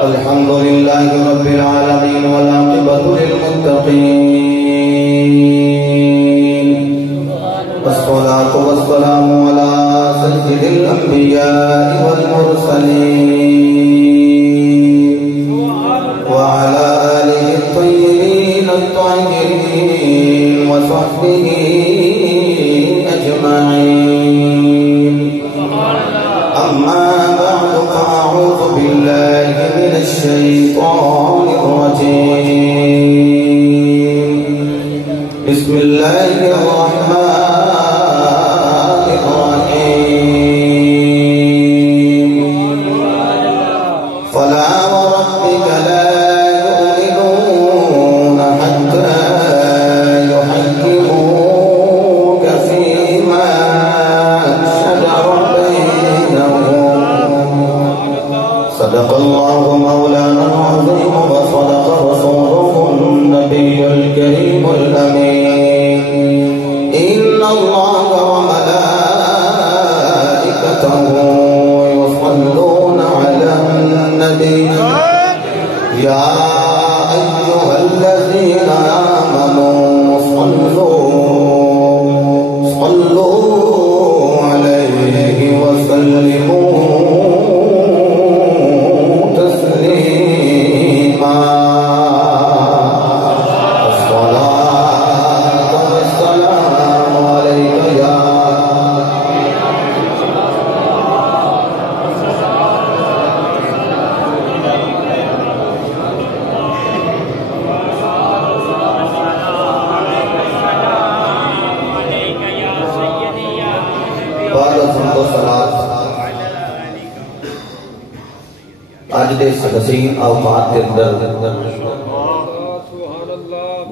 الحمد لله رب العالمين والعاقبة للمتقين والصلاة والسلام على سيد الأنبياء والمرسلين وعلى آله الطيبين الطاهرين وصحبه أجمعين. أما بعد فأعوذ بالله من الشيطان الرجيم. بسم الله الرحمن الرحيم. فلا وربك لا يؤمنون حتى يحكموك فيما شجر بينهم. صدق الله مولانا العظيم وصدق رسوله النبي الكريم الأمين. إن الله وملائكته يصلون على النبي يا أيها الذين آمنوا صلوا عليه وسلموا تسليما. الصلاة والسلام عليك يا آج دے حسین اوقات کے اندر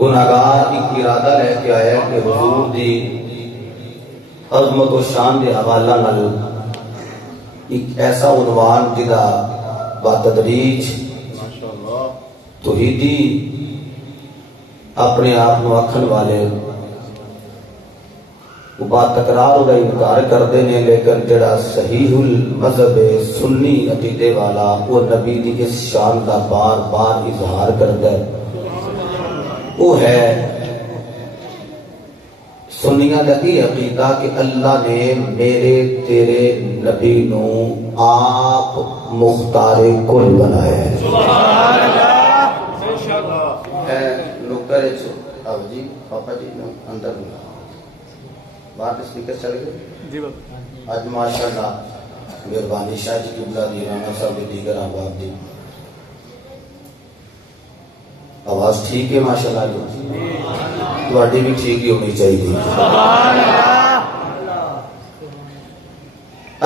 گناہگار ایک ارادہ لے کے آیا کہ حضور دی عظمت و شان دے حوالہ نال ایک ایسا عنوان جدا بتدریج توحیدی اپنے آپ کو آکھن والے وہ بات تکرار ہوگا انکار کر دینے، لیکن جڑا صحیح المذہب سنی عقیدے والا وہ نبی دی اس شان کا بار بار اظہار کرتا ہے. وہ ہے سنیاں دا یہ عقیدہ کہ اللہ نے میرے تیرے نبی نو آپ مختار کل بنایا ہے. سبحان اللہ. نکر اب جی پاپا جی اندر بات اسپیکر چلے گئے جی بابا. آج ماشاءاللہ مہربانی شاہ جی قبلہ دی رانا صاحب دیگر احباب دی آواز ٹھیک ہے ماشاءاللہ جی. تواڈی بھی ٹھیک ہی ہونی چاہیے.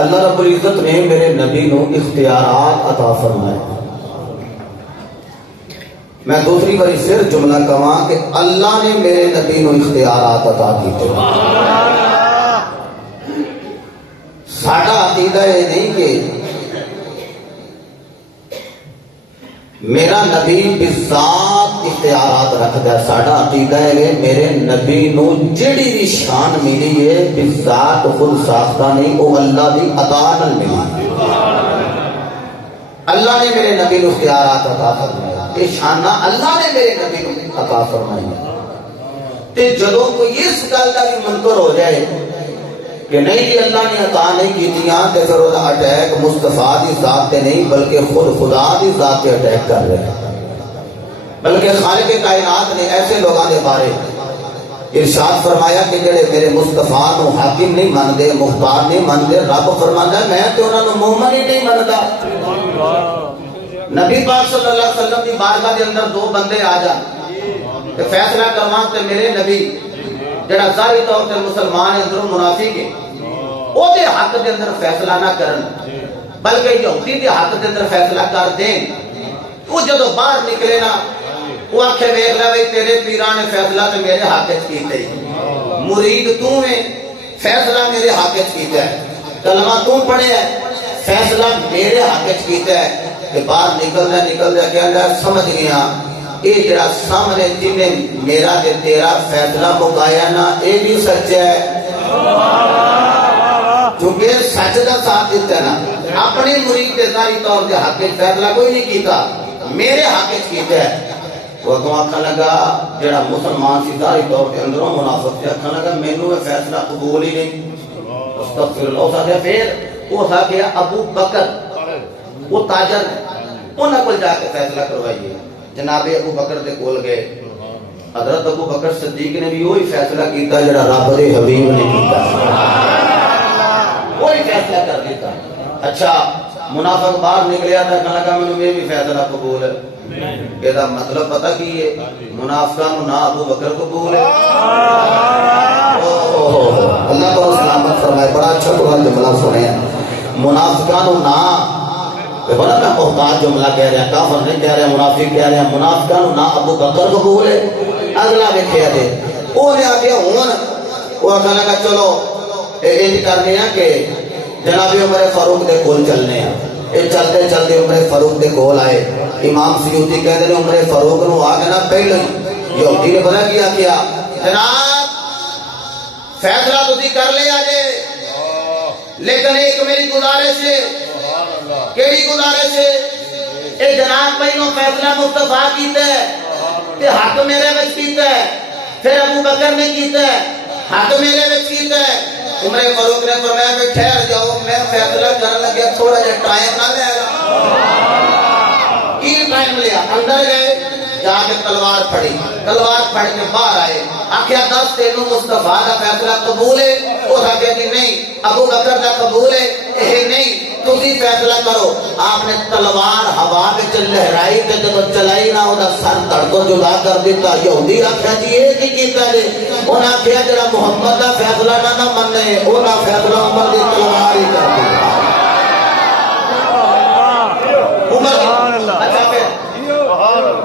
اللہ رب العزت نے میرے نبی نو اختیارات عطا فرمائے. میں دوسری بار پھر جملہ کہاں کہ اللہ نے میرے نبی نو اختیارات عطا کیتے. ساڈا عقیدہ یہ نہیں کہ میرا نبی بذات اختیارات رکھتا ہے. ساڈا عقیدہ ہے کہ میرے نبی نو جڑی بھی شان ملی ہے بذات خود ساختہ نہیں، وہ اللہ دی عطا نال ملی. اللہ نے میرے نبی نو اختیارات عطا فرمایا، یہ شانہ اللہ نے میرے نبی نو عطا فرمائی. تے جدوں کوئی اس گل دا بھی منکر ہو جائے کہ نہیں جی اللہ نے عطا نہیں کیتیاں، تے پھر وہ اٹیک مصطفیٰ دی ذات تے نہیں بلکہ خود خدا دی ذات تے اٹیک کر رہے ہیں. بلکہ خالق کائنات نے ایسے لوگوں کے بارے ارشاد فرمایا کہ جڑے میرے مصطفیٰ نو حاکم نہیں مانتے، مختار نہیں مانتے، رب فرماندا ہے میں تے انہاں نو مومن ہی نہیں مندا. نبی پاک صلی اللہ علیہ وسلم کی بارگاہ کے اندر دو بندے آ جان کہ فیصلہ کرواں تے میرے نبی جڑا ظاہری طور تے مسلمان ہے اندروں منافق ہے او دے حق دے اندر فیصلہ نہ کرن بلکہ یہودی دے حق دے اندر فیصلہ کر دیں. وہ جدو باہر نکلے نا وہ آنکھیں ویکھ لے بھئی تیرے پیران نے فیصلہ تے میرے حق وچ کیتا ہے، مرید تو ہے فیصلہ میرے حق وچ کیتا ہے، کلمہ تو پڑھیا ہے فیصلہ میرے حق وچ کیتا ہے. کہ باہر نکلدا کہندا سمجھ گیا یہ جڑا سامنے جن نے میرا تے تیرا فیصلہ مکایا نا یہ بھی سچا ہے. کیونکہ سچ کا ساتھ دیتا ہے نا، اپنی مرید کے ظاہری طور سے حق فیصلہ کوئی نہیں کیتا، میرے حق کیتا ہے۔ وہ اگوں آکھن لگا جڑا مسلمان سی ظاہری طور سے اندروں منافق سے آکھن لگا مینوں یہ فیصلہ قبول ہی نہیں، استغفر اللہ۔ اس آخیا پھر وہ آخیا ابو بکر وہ تاجر انہاں کول جا کے فیصلہ کروائیے۔ جناب ابو بکر دے کول گئے، حضرت ابو بکر صدیق نے بھی وہی فیصلہ کیتا جڑا رب دے حبیب نے کیتا، وہی فیصلہ کر دیتا۔ اچھا منافق باہر نکلیا تھا، کہنے لگا مینوں یہ بھی فیصلہ قبول ہے۔ یہ مطلب پتہ کی ہے، منافقان نہ ابو بکر قبول ہے۔ اللہ تعالیٰ سلامت فرمائے، بڑا اچھا قرآن جملہ سنے ہیں، منافقان نہ بڑا میں محتاج جملہ کہہ رہا، کافر نہیں کہہ رہا، منافق کہہ رہا، منافقان نہ ابو بکر قبول ہے۔ اگلا ویکھیا جے وہ نے آگے ہون وہ کہنے لگا چلو یہ کرنے ہیں کہ جناب عمر فاروق دے کول چلنے ہیں۔ یہ چلتے چلتے عمر فاروق دے کول آئے، امام سیوطی کہتے ہیں عمر فاروق نو آ کے نا پہلے یہودی نے پتہ کیا جناب فیصلہ تسی کر لیا جے، لیکن ایک میری گزارش ہے۔ کیڑی گزارش ہے؟ اے جناب پہلو فیصلہ مصطفیٰ کیتا ہے تے حق میرے وچ کیتا ہے، پھر ابو بکر نے کیتا ہے حق میرے وچ کیتا ہے۔ عمر فاروق نے فرمایا کہ ٹھہر جاؤ، میں فیصلہ کرنے لگا، تھوڑا جا ٹائم نہ لے گا۔ کی ٹائم لیا؟ اندر گئے، جا کے تلوار پھڑی، تلوار پھڑ کے باہر آئے، آخیا دس تینوں مصطفیٰ کا فیصلہ قبول ہے؟ وہ آخیا کہ نہیں۔ ابو بکر کا قبول ہے؟ یہ نہیں، تسی فیصلہ کرو۔ آپ نے تلوار ہوا وچ لہرائی تے جب چلائی نا وہ سر تڑکو جدا کر دیتا۔ یہودی آخیا جی یہ کی کیتا جی؟ انہاں آخیا جڑا محمد کا فیصلہ نہ منے انہاں فیصلہ عمر دی تلوار ہی کر دی۔ اچھا پھر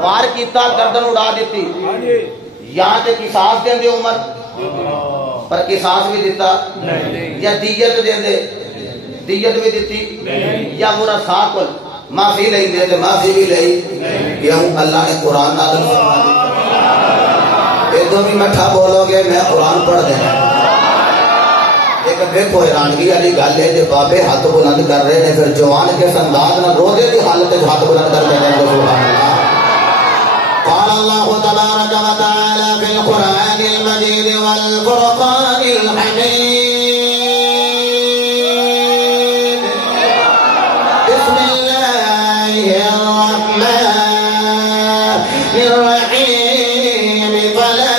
وار کیتا، گردن اڑا دیتی، یہاں تے قصاص دیں دے عمر، پر قصاص بھی دیتا یا دیت دیں دے، دیت بھی دیتی یا برا ساکل معافی نہیں دے دے، معافی بھی نہیں۔ یہ اللہ نے قرآن نازل فرما دیتا۔ ایک دو بھی مٹھا بولو گے میں قرآن پڑھ دینا۔ ایک دیکھو حیرانگی والی گل ہے، جو بابے ہاتھ بلند کر رہے ہیں، پھر جوان کے انداز نہ روزے کی حالت ہاتھ بلند کر رہے ہیں۔ سبحان اللہ۔ قال اللہ تبارک و تعالی فی القرآن المجید والفرقان الحمید، بسم اللہ الرحمن الرحیم، فلا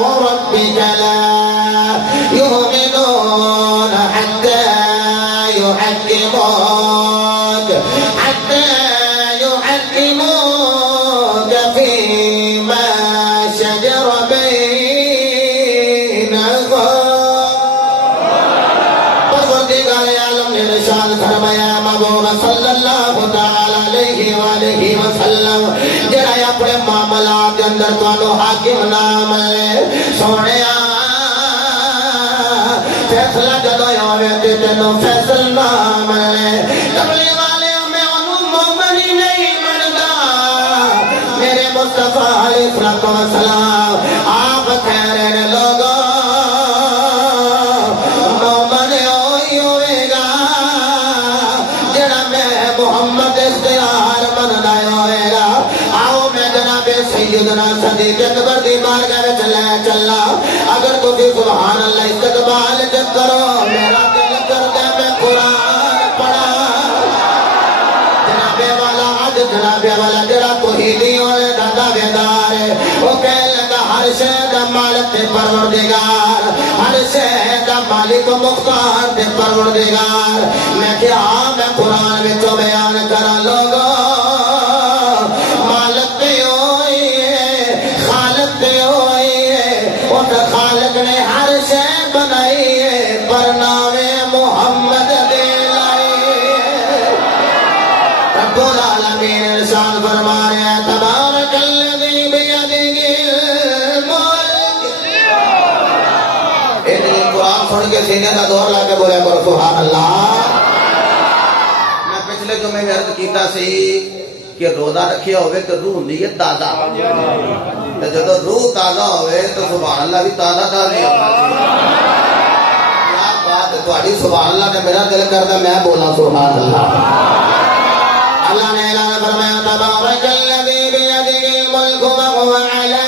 وربک لا یؤمنون حتی یحکموک فیما شجر بینہم۔ پروردگار عالم نے ارشاد فرمایا محبوب صلی اللہ تعالی علیہ وآلہ وسلم جڑا اپنے معاملات کے اندر تانوں حاکم نہ ملے، سونیا فیصلہ جدوں ہوے تے تینوں فیصلہ نہ ملے، کملی والے میں انہوں مومن ہی نہیں مندا۔ میرے مصطفیٰ علیہ السلام آپ کہہ رہے ہیں لوگوں مومن ہوئی ہوئے گا جڑا میں محمد اختیار مننا ہوئے گا۔ آؤ میں جناب سیدنا صدیق اکبر دی بارگاہ وچ لے چلا، اگر تسی سبحان اللہ استقبال کرو میرا دل کرتا ہے میں قرآن پڑھا۔ جناب والا آج جناب والا جڑا توحیدی ہوئے دا دعویدار ہے، وہ کہہ لگا ہر شے دا مالک تے پروردگار، ہر شے دا مالک و مختار تے پروردگار۔ میں کیا میں قرآن وچوں بیان کرا لوگوں مالک تے ہوئی ہے، خالق تے ہوئی ہے، اس خالق نے ہر شے بنائی ہے، پر نام محمد دے لائی ہے۔ رب العالمین ارشاد فرما رہے ہیں تبارک الذی بیدہ الملک۔ ایک دن قرآن سن کے سینے کا دور لا کے بولے کرو سبحان اللہ۔ میں پچھلے جمعے میں عرض کیتا سی کہ روزہ رکھیا ہوئے تو روح ہوندی ہے تازہ، تو جب روح تازہ ہوئے تو سبحان اللہ بھی تازہ تازہ ہونا چاہیے۔ کیا بات تھوڑی سبحان اللہ نے میرا دل کرتا میں بولا سبحان اللہ اللہ نے اعلان فرمایا تبارک الذی بیدہ الملک وهو علی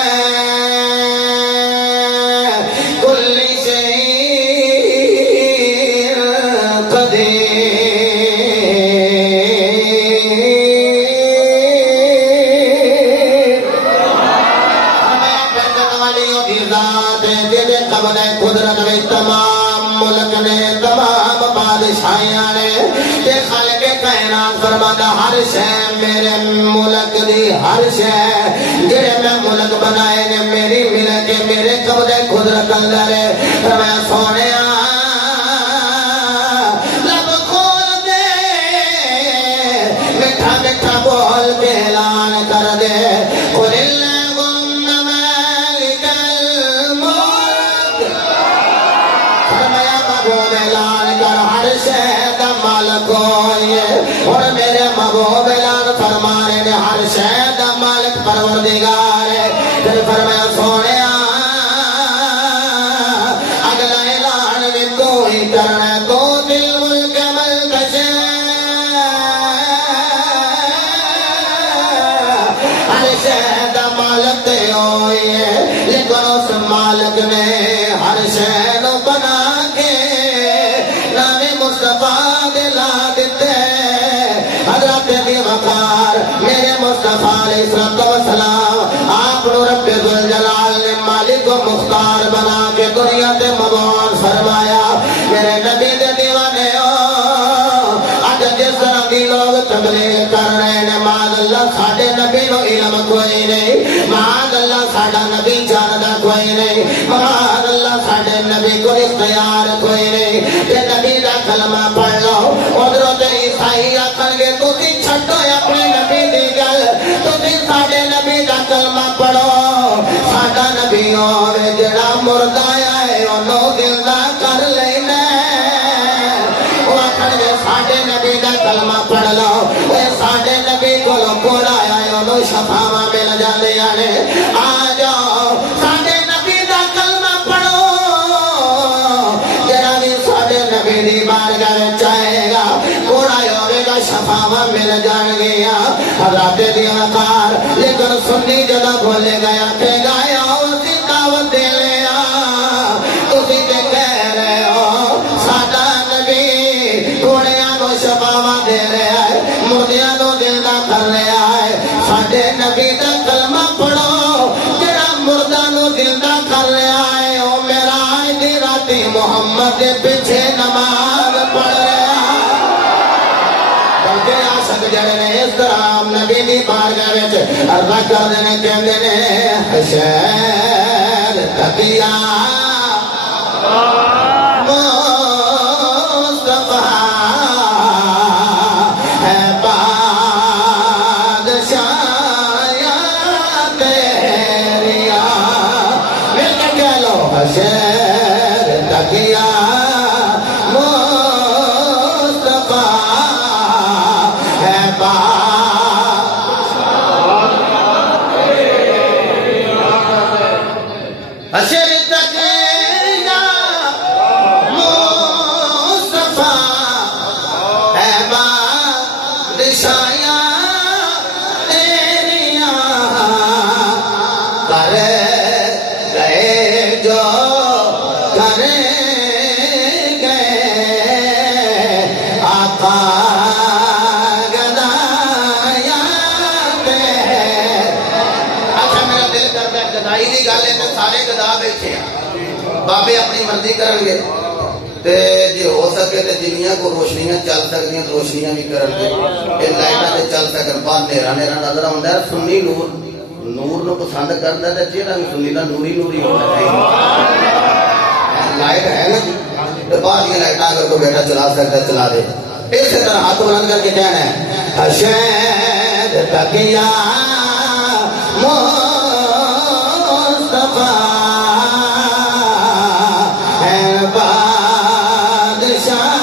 کل شیء قدیر قدرت میں تمام ملک نے تمام بادشاہیاں نے تے خالق کائنات فرماتا ہر شے میرے ملک دی ہر شے جڑے میں ملک بنائے نے میری ملک میرے قبضے قدرت اندر ہے فرمایا سونیا لب کھول دے میٹھا میٹھا بول کے اعلان کر دے قل اور میرے محبوب اعلان فرمانے نے ہر شے دا مالک پروردگار ہے پھر فرمایا سونیا اگلا اعلان بھی تو ہی کرنا تو دل ملک ملک سے ہر شے دا مالک تے ہوئی ہے لیکن اس مالک نے ہر شے نو بنا کے نام مصطفیٰ دلا دیتے حضرت دی وقار میرے مصطفیٰ علیہ السلام آپ نو رب ذوالجلال نے مالک و مختار بنا کے دنیا تے مبعوث فرمایا میرے نبی دے دیوانے ہو اج جس طرح کی لوگ تبلیغ کر رہے ہیں معاذ اللہ ساڈے نبی نو علم کوئی نہیں معاذ اللہ ساڈا نبی جاندا کوئی نہیں معاذ اللہ ساڈے نبی کو اختیار کوئی نہیں تے نبی دا کلمہ پڑھ لو ادھروں تے عیسائی آکھن گے تسی چھڈو اپنے نبی دی گل تسی ساڈے نبی دا کلمہ پڑھو ساڈا نبی ہوے جڑا مردہ آیا ہے اونوں زندہ کر لینا او آکھن گے ساڈے نبی دا کلمہ پڑھ لو اے ساڈے نبی کولوں کوڑ آیا ہے اونوں شفاواں مل جاندیاں نے آ جاؤ ساڈے نبی دا کلمہ پڑھو جڑا بھی ساڈے نبی دی بارگاہ وچ آئے گا کوڑا ہوے گا شفاواں مل جان گیا حضرت دی وقار لیکن سنی جدا بولے گیا کہ گایا اسی دعوت دے لیا تسی تے کہہ رہے ہو ساڈا نبی کوڑیاں نو شفاواں دے رہا ہے مردیاں نو زندہ کر رہا ہے ساڈے نبی دا کلمہ پڑھو جڑا مردہ نو زندہ کر رہا ہے او میرا دی راتی محمد دے پیچھے نماز پڑھ رہا جڑے نے اس طرح نبی دی بارگاہ وچ عرض کردے نے کہندے نے حشر تقیا مصطفیٰ ہے بادشاہ تیریا مل کے کہہ لو حشر تقیا حشر تک یا مصطفیٰ ہے بادشاہیاں تیریاں کر گئے جو کر گئے آقا گدایا پہ اچھا میرا دل کرتا ہے گدائی دی گل ہے سارے گدا بیٹھے ہیں بابے اپنی مرضی کرن گے تے جی ہو سکے تے جنیاں کو روشنیاں چل سکدیاں روشنیاں بھی کرن گے اے لائٹاں تے چل سکن بعد نیرا نیرا نظر آوندا ہے سنی نور نور نو پسند کردا تے چہرہ بھی سنی دا نوری نوری ہونا چاہیے لائٹ ہے نا تے بعد یہ لائٹاں اگر کوئی بیٹا چلا سکتا چلا دے اس طرح ہاتھ بلند کر کے کہنا ہے حشر تقیا مصطفیٰ ہے بادشاہ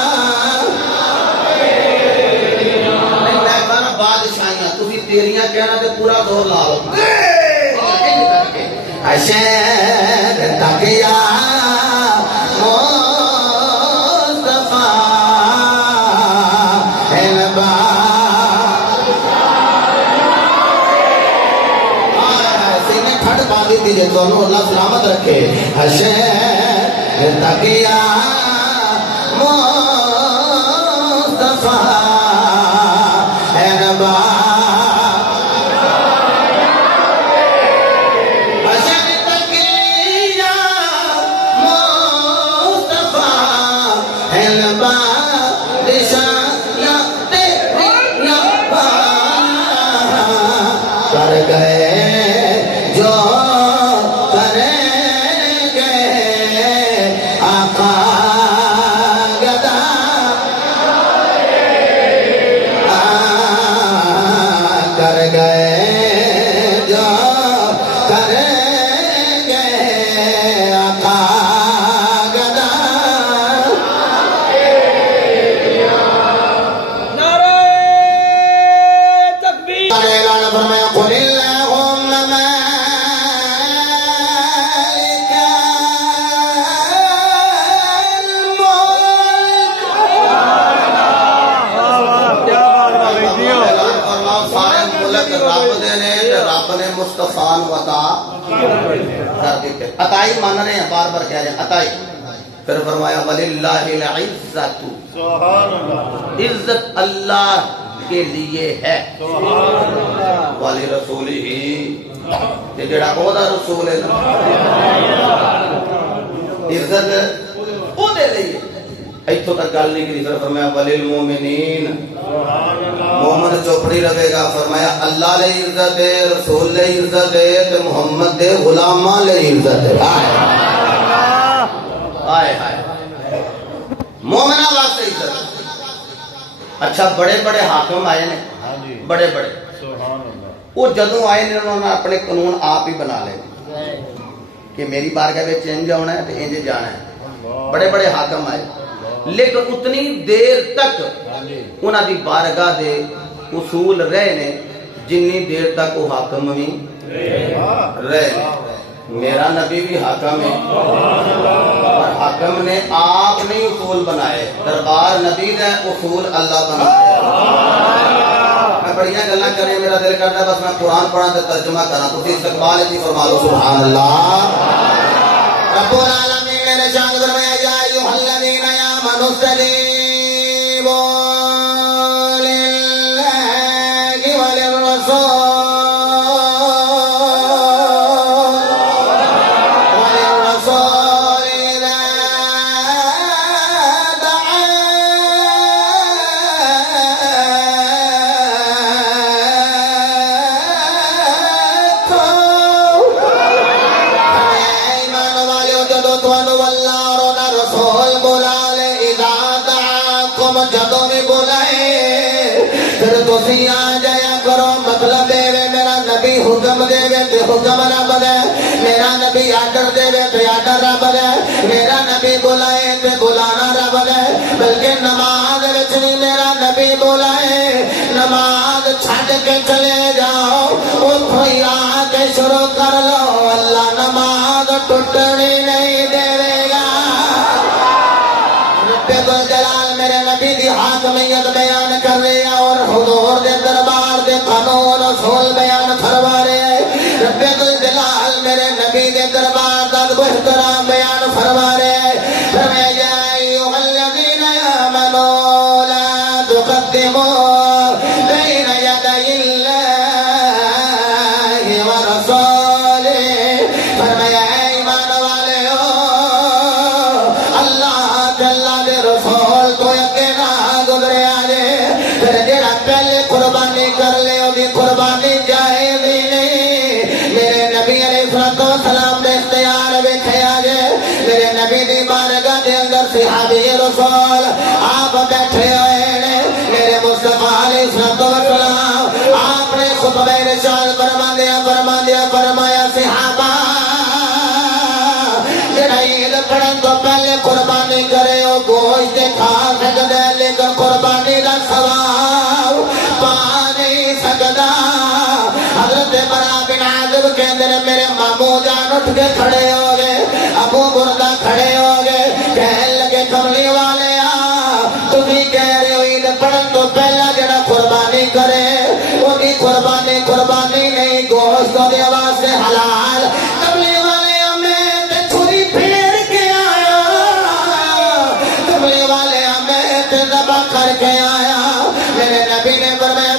بادشاہیاں تھی تیریاں کہنا تے پورا دور لا لو حشر تقیا مصطفیٰ ہے تو اللہ سلامت رکھے حشر تکیا مصطفیٰ ہے نبا حشر تکیا مصطفیٰ ہے نبا کر گئے جو کریں گے آقا گدا کر گئے جو کریں گے آقا گدا نعرہ تکبیر اعلان فرمایا قل اللہم مالک الملک اعلان فرمایا سارے ملک رب دے نے تے رب نے مصطفیٰ نو عطا کر دیتے عطائی مان رہے ہیں بار بار کہہ رہے ہیں عطائی پھر فرمایا وللہ العزت سبحان اللہ عزت اللہ کے لیے ہے والی رسولی ہی یہ جڑا اودا رسول ہے عزت او دے لیے ایتھوں تک گل نہیں کی پھر فرمایا وللمؤمنین مومن چپ نہیں رہے گا فرمایا اللہ لے عزت ہے رسول لے عزت ہے تے محمد دے غلاماں لے عزت ہے آئے آئے مومنہ واسطے عزت اچھا بڑے بڑے حاکم آئے نے بڑے بڑے وہ جدوں آئے نے انہوں نے اپنے قانون آپ ہی بنا لے کہ میری بارگاہ میں انج آنا ہے تو انج جانا ہے بڑے بڑے حاکم آئے لیکن اتنی دیر تک انہاں دی بارگاہ دے اصول رہے نے جنی دیر تک وہ حاکم بھی رہے میرا نبی بھی حاکم ہے اور حاکم نے آپ نہیں اصول بنائے دربار نبی نے اصول اللہ بنائے میں بڑیاں گلاں کریں میرا دل کرتا ہے بس میں قرآن پڑھا تے ترجمہ کرا تو استقبال کی فرما لو سبحان اللہ رب العالمین نے ارشاد فرمایا یا ایھا الذین آمنوا استجیبوا للہ وللرسول جدوں بھی بلائے پھر تسی آ جایا کرو مطلب دے میرا نبی حکم دے تے حکم رب دے میرا نبی آرڈر دے تے آرڈر رب دے میرا نبی بلائے تے بلانا رب دے بلکہ نماز وچ بھی میرا نبی بلائے نماز چھڈ کے چلے جاؤ اوتھوں ہی آ کے شروع کر لو اللہ نماز ٹوٹنی نہیں دے گا رب الجلال میرے نبی دی حاکمیت بیان کر رہے ہیں اور حضور دے دربار دے قانون اصول بیان فرما رہے ہیں رب الجلال میرے نبی دے دربار دا احترام بیان فرما رہے ہیں فرمایا یا ایھا الذین آمنوا لا تقدموا بین یدی اللہ ورسولہ فرمایا اے ایمان والو اللہ اللہ دے رسول تو اگے نہ گزرے آجے پھر جڑا پہلے قربانی کر لے دی قربانی جائز ہی نہیں میرے نبی علیہ السلام دے اختیار ویکھے آجے میرے نبی دی بارگاہ دے اندر صحابی رسول آپ بیٹھے ہوئے نے میرے مصطفیٰ علیہ السلام آپ نے خطبہ ارشاد فرمایا صحابہ جڑا عید پڑھن تو پہلے قربانی کرے ہو گوشت کھا سکتا ہے لیکن قربانی کا ثواب پا نہیں سکتا حضرت برا بن عازب کہندے نے میرے ماموں جان اٹھ کے کھڑے ہو گئے ابو بردہ کھڑے ہو گئے کہنے لگے کملی والے تمہیں کہہ رہے ہو عید پڑھن تو پہلا جڑا قربانی کرے وہ کی قربانی نہیں گوشت دے واسطے حلال کملی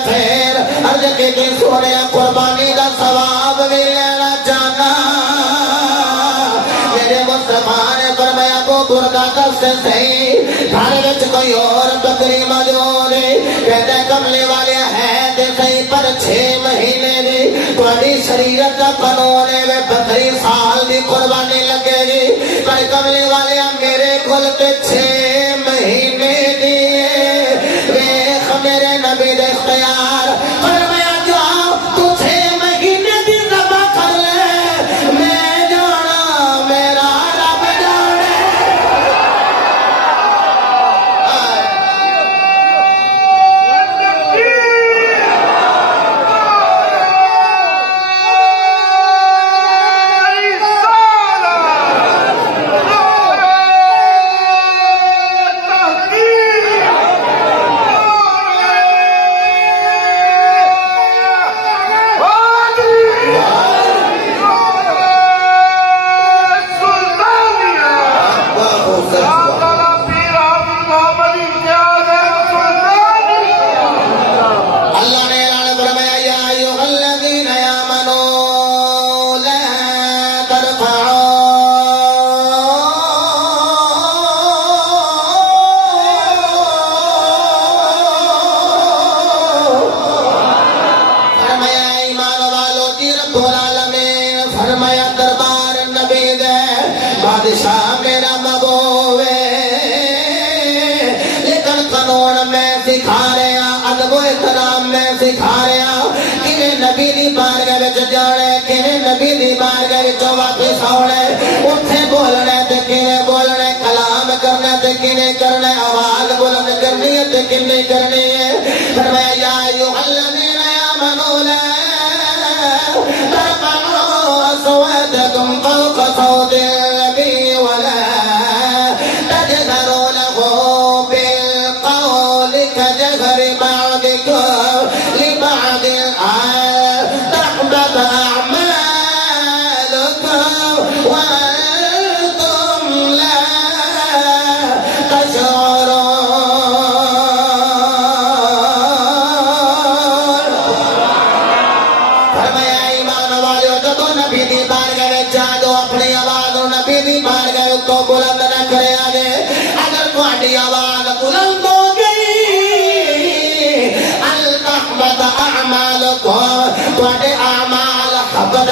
پھر عرض کی سونے قربانی دا ثواب بھی لینا چاہنا میرے مسلمان فرمایا کو بردہ دس صحیح گھر وچ کوئی اور بکری موجود ہے کہتے کملے والے ہیں تے صحیح پر 6 مہینے دی تہاڈی شریعت دا قانون ہے بکری سال دی قربانی لگے گی پر کملے والے میرے کول تے 6 مہینے دی ویکھ میرے نبی دے اختیار فرمایا جا تو 6 مہینے دی ذبح کر لے میں جانا میرا رب جانے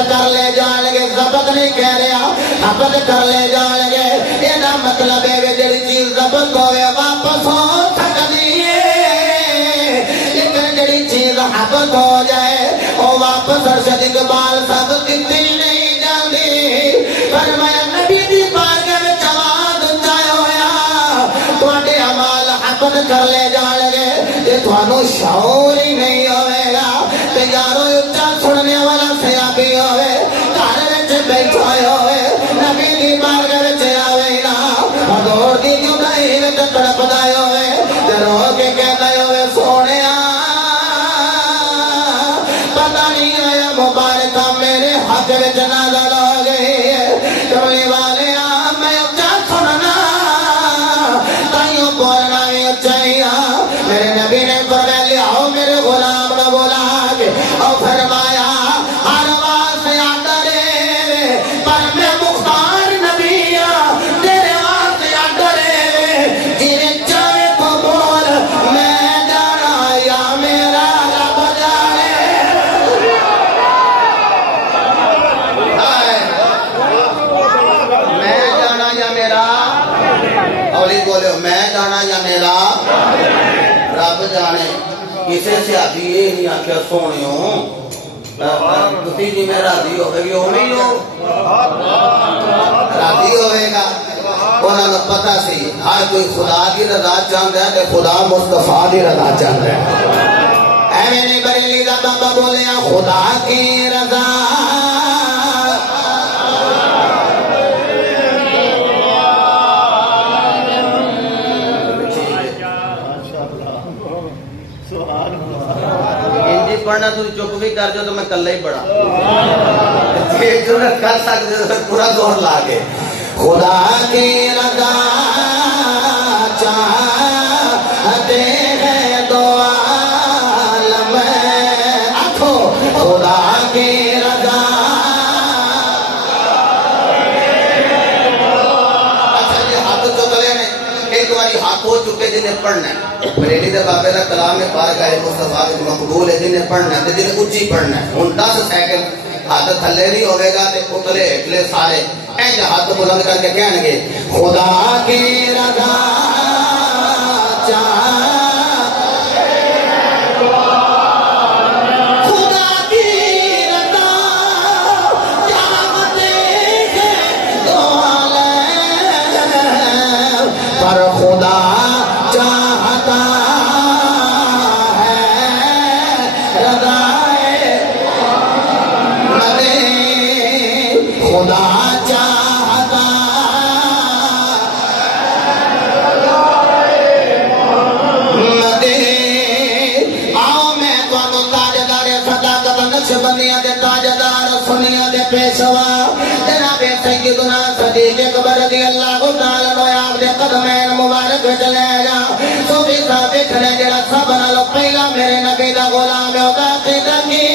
کر لے جان گے ضبط نہیں کہہ رہا حبت کر لے جان گے یہ مطلب ہے جڑی چیز ضبط ہوئے واپس ہو سکتی ہے لیکن جڑی چیز حبت ہو جائے وہ واپس ارشد اقبال سب کتنی نہیں جاندی فرمایا نبی دی بارگاہ وچ آواز اونچا ہویا تواڈے اعمال حبت کر لے جان گے تے تھانوں شعور ہی نہیں ہوئے گا تے یارو اونچا سننے والا سیابی ہوئے گھر وچ بیٹھا ہوئے نبی دی بارگاہ وچ آوے نا حضور دی جدائی وچ تڑپدا ہوئے تے رو کے کہدا ہوئے سونیا پتہ نہیں آیا مبارکہ میرے حق وچ نازل ہو گئی کملی والے میں اونچا سننا تائیوں بولنا بھی اچھا میرے نبی نے فرمایا لیاؤ میرے غلام نہ بولا کے اور فرمایا ہر آواز یاد رہے پر میں مختار نبی تیرے آواز یاد رہے جنہیں چاہے تو بول میں جانا یا میرا رب جانے میں جانا یا میرا اولی بولے میں جانا یا میرا رب جانے کسی سے آدھی یہ نہیں آکھیا سونے ہوں کسی جی میں راضی ہوئے گی ہونی ہو راضی ہوئے گا انہوں نے پتا سی ہر کوئی خدا کی رضا چاہتا ہے کہ خدا مصطفیٰ کی رضا چاہتا ہے اے میں نے بریلی دا بابا بولیا خدا کی رضا پڑھنا تو چپ بھی کر جو تو میں کل ہی پڑھا جو نہ کر سکتے تو پورا زور لا کے خدا کی رضا چاہتے ہیں دو عالم پڑھنا ہے بریلی دے بابے دا کلام میں بارگاہ مصطفیٰ وچ مقبول ہے جن نے پڑھنا ہے تے جن اونچی پڑھنا ہے ہن 10 سیکنڈ ہاتھ تھلے نہیں ہوے گا تے اتلے ہٹلے سارے اے ہاتھ بلند کر کے کہن گے خدا کی رضا چاہ پیشوا جناب سیدنا صدیق اکبر رضی اللہ تعالی عنہ آپ دے قدمین مبارک چلے جا صوفی صاحب کھڑے جڑا سب نالوں پہلا میرے نبی دا غلام ہوتا کی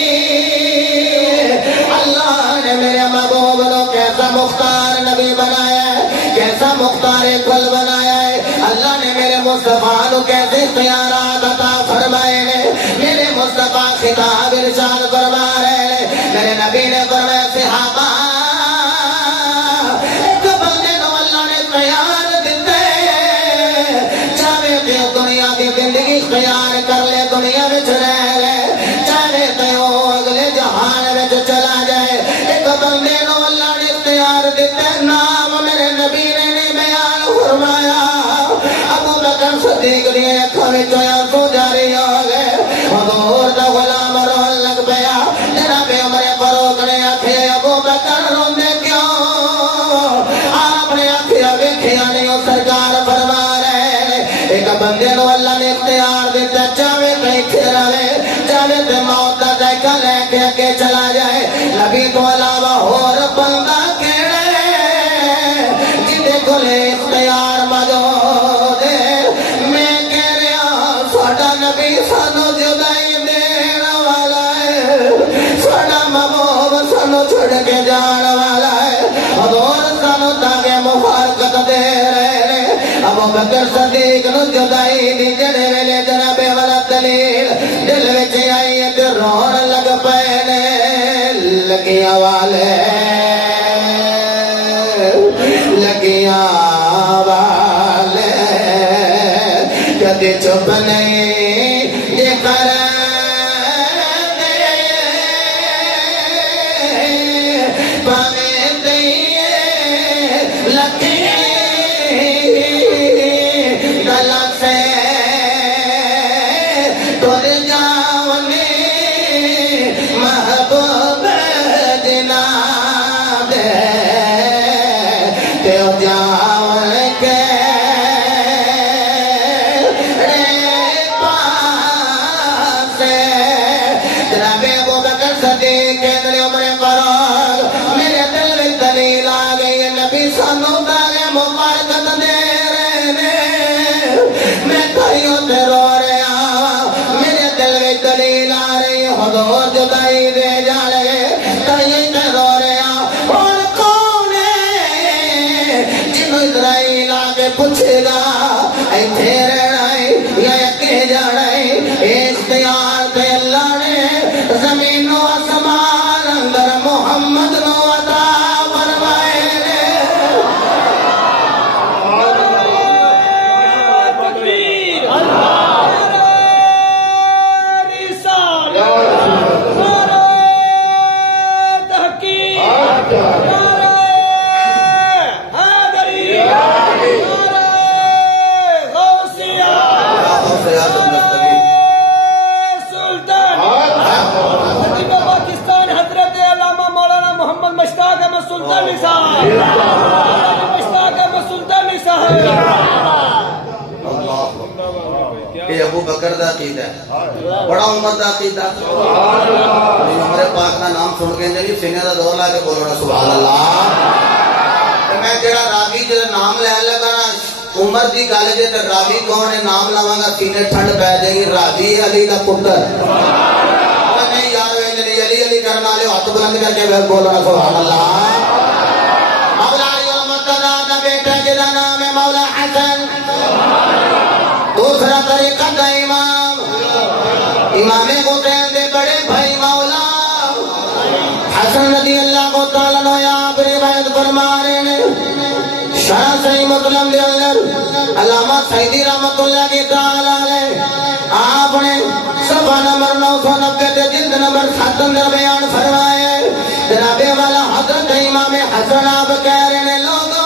اللہ نے میرے محبوب کو کیسا مختار نبی بنایا ہے کیسا مختار کل بنایا ہے اللہ نے میرے مصطفیٰ کو کیسے اختیارات عطا فرمائے ہیں میرے مصطفیٰ خطاب ارشاد فرما رہے ہیں میرے نبی نے فرمایا صحابہ ایک بندے نو اللہ نے اختیار دیتے چاہے تے دنیا کی زندگی اختیار کر لے دنیا وچ رہ لے چاہے تے وہ اگلے جہان وچ چلا جائے ایک بندے نو اللہ نے اختیار دیتے نام میرے نبی نے نہیں بیان فرمایا ابو بکر صدیق نے اکھاں وچ آنسو جاری ہو گئے حضور دا غلام رون لگ پیا جناب عمر فاروق نے آکھے ابو بکر روندے کیوں آپ نے آکھیا ویکھیا نہیں سرکار فرما رہے ایک بندے نو اللہ نے اختیار دیتا چاہے کہیں رہے چاہے تے موت دا ذائقہ لے کے اگے چلا جائے نبی تو علاوہ اور بندہ کیڑے جدے کولے اختیار موجود ہے میں کہہ رہا ساڈا نبی سانو جدائی دین والا ہے ساڈا محبوب سانو چھڑ کے جان والا ہے حضور سانو تاکہ مفارقت دے رہے ابو بکر صدیق نو جدائی دی جڑے ویلے جناب والا دلیل دل وچ آئی تے رون لگ پے نے لگیاں والے لگیاں والے کدی چپ نہیں یہ کر جدائی دے جانے تائیں تے رو رہا اور کون ہے جنہوں اسرائیل آگے پوچھے گا ایتھے رہنا ہے یا اکے جانا ہے اختیار تے اللہ نے زمین و آسمان اندر محمد نو عطا فرمائے ابو بکر دا عقیدہ ہے بڑا عمر دا عقیدہ عمر پاک دا نام سن کے جی سینے دا دور لا کے بولنا سبحان اللہ میں جڑا راوی جڑا نام لے لگا نا عمر دی گل جے تے راوی کون ہے نام لاواں گا سینے ٹھنڈ پے جائے گی راوی علی دا پتر نہیں یار علی علی علی کرن والے ہاتھ بلند کر کے بولنا سبحان اللہ مولا علی المرتضی دا بیٹا جدا نام ہے مولا حسن حسن رضی اللہ تعالیٰ عنہ آپ روایت فرما رہے ہیں شرح صحیح مسلم دے اندر علامہ سعیدی رحمت اللہ کی تعالیٰ علیہ آپ نے صفحہ نمبر 990 تے جلد نمبر 7 اندر بیان فرمائے جناب والا حضرت امام حسن آپ کہہ رہے ہیں لوگوں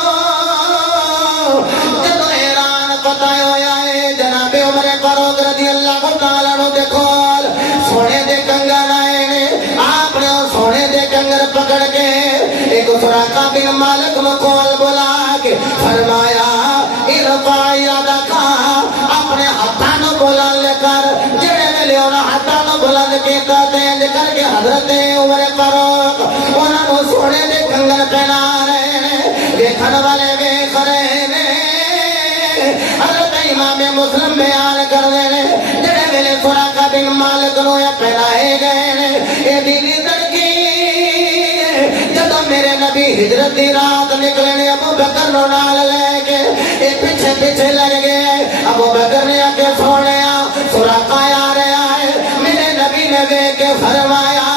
جدو ایران پتہ ہویا ہے جناب عمر فاروق رضی اللہ تعالیٰ عنہ دے کول سونے دے کنگن آئے نے آپ نے سونے دے کنگن پکڑ کے ایک سراقہ بن مالک مقول بلا کے فرمایا ارفع یدک اپنے ہاتھوں بلند لے کر جڑے ویلے انہاں ہاتھوں بلند کیتا تے کر کے حضرت عمر فاروق انہاں نو سونے دے کنگن پہنا رہے نے دیکھن والے ویکھ رہے نے حضرت امام مسلم بیان کر رہے نے جڑے ویلے سراقہ بن مالک نو پہنائے گئے نے اے بیوی تڑکی جدو میرے نبی ہجرت دی رات نکلے نے ابو بکر نو نال لے کے اے پیچھے پیچھے لگ گئے ابو بکر نے آ کے سونیا سراقہ آ رہا ہے میرے نبی نے دیکھ کے فرمایا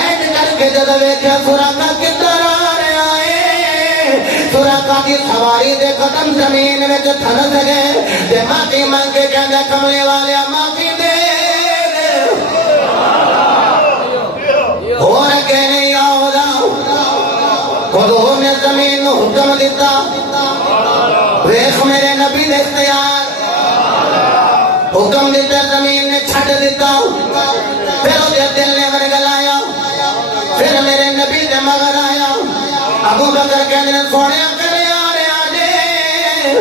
اینڈ کر کے جد ویکھیا سراقہ کدھر آ رہا ہے سراقہ کی سواری دے قدم زمین وچ تھنس گئے تے معافی مانگ کے کہندا کملے والے معافی دے اور کہ نہیں آؤدا حضور نے زمین نو حکم دیتا ویکھ میرے نبی نے اختیار حکم دیتا زمین نے چھڈ دیتا پھر وہ دل نے ورگلایا پھر میرے نبی دے مگر آیا ابو بکر کہنے سونے کرے آ رہا جے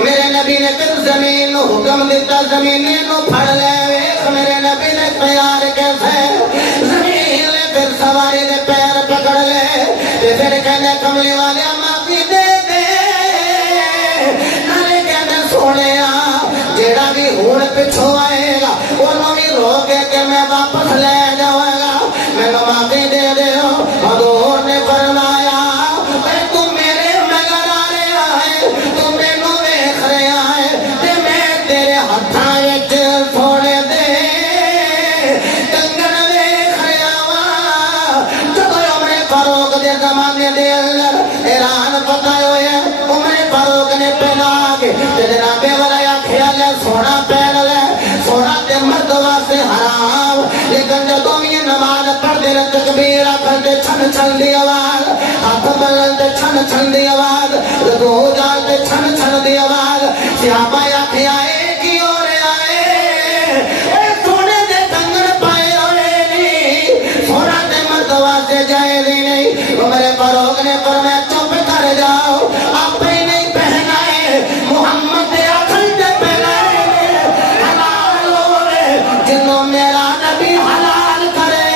میرے نبی نے پھر زمین نو حکم دیتا زمین نو پھڑ لے ویکھ میرے نبی نے اختیار کیسے زمین نے پھر سواری دے پیر پکڑ لے تے پھر کہنے کملی والے معافی دے دے نالے کہنے سونے جیڑا بھی ہون پچھو آئے گا انہوں بھی روکے کہ میں واپس لے جاؤں گا میں معافی دے دے حضور نے فرمایا اے تو میرے مگر آ رہا ہے تو مینوں ویکھ رہا ہے تے میں تیرے ہتھاں وچ تھوڑے دے کنگن ویکھ رہا وا جدوں عمر فاروق دے زمانے دے اندر ایران پتہ ہویا عمر فاروق نے پہنا کے تے جناب والا خیال ہے سونا پہن لے سونا تے مرد واسطے حرام لیکن جدوں یہ نماز پڑھتے ہیں تکبیر کرتے چھن چھن دی آواز ہاتھ بلندے چھن چھن دی آواز رکوع جاتے چھن چھن دی آواز صحابہ آکھیا اے کی ہو رہا ہے اے سونے دے کنگن پائے ہوئے نہیں سونا تے مرد واسطے جائز ہی نہیں عمر فاروق نے فرمایا چپ کر جاؤ آپ ہی نہیں پہنا ہے محمد دے آخر تے پہنا ہے حلال ہوئے جنوں میرا نبی حلال کرے